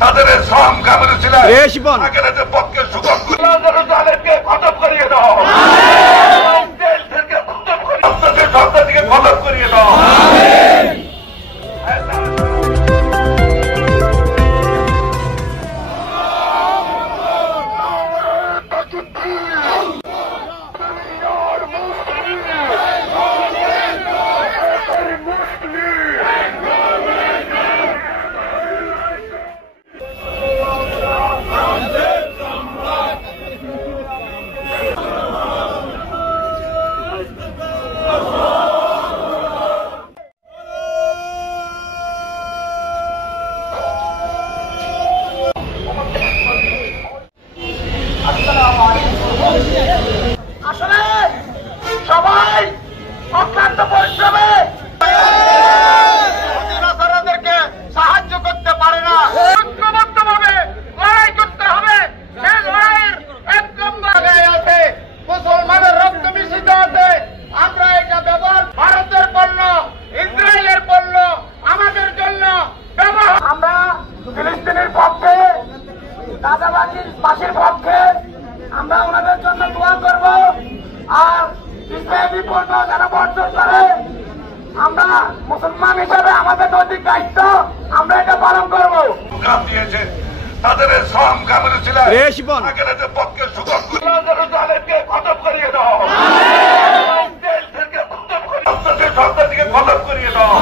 তাদের শ্রম কামড়ে ছিল আগের পক্ষে সুগম তাদেরকে খতম করিয়ে দাও, জেল থেকে খতম করিয়ে সন্তানকে খতম করিয়ে দাও। আসলে সবাই অক্লান্ত পরিশ্রমে অধিবাসীদেরকে সাহায্য করতে পারে না, ঐক্যবদ্ধভাবে লড়াই করতে হবে। সেই লড়াইয়ের এক নম্বর আছে মুসলমানের রক্ত মিশ্রিত আছে। আমরা এটা ব্যবহার ভারতের পণ্য, ইসরায়েলের পণ্য আমাদের জন্য ব্যবহার। আমরা ফিলিস্তিনের পক্ষে, গাজাবাসীর পক্ষে আমরা ওনাদের জন্য দোয়া করব। আর ইসরায়েলি পণ্য যারা বর্জন করে, আমরা মুসলমান হিসাবে আমাদের নৈতিক দায়িত্ব আমরা এটা পালন করব। দিয়েছে তাদের শ্রম কামড়ে ছিল আগের পক্ষে সুগম তাদেরকে খতম করিয়ে দাও, জেল থেকে খতম করিয়ে সন্তানকে খতম করিয়ে দাও।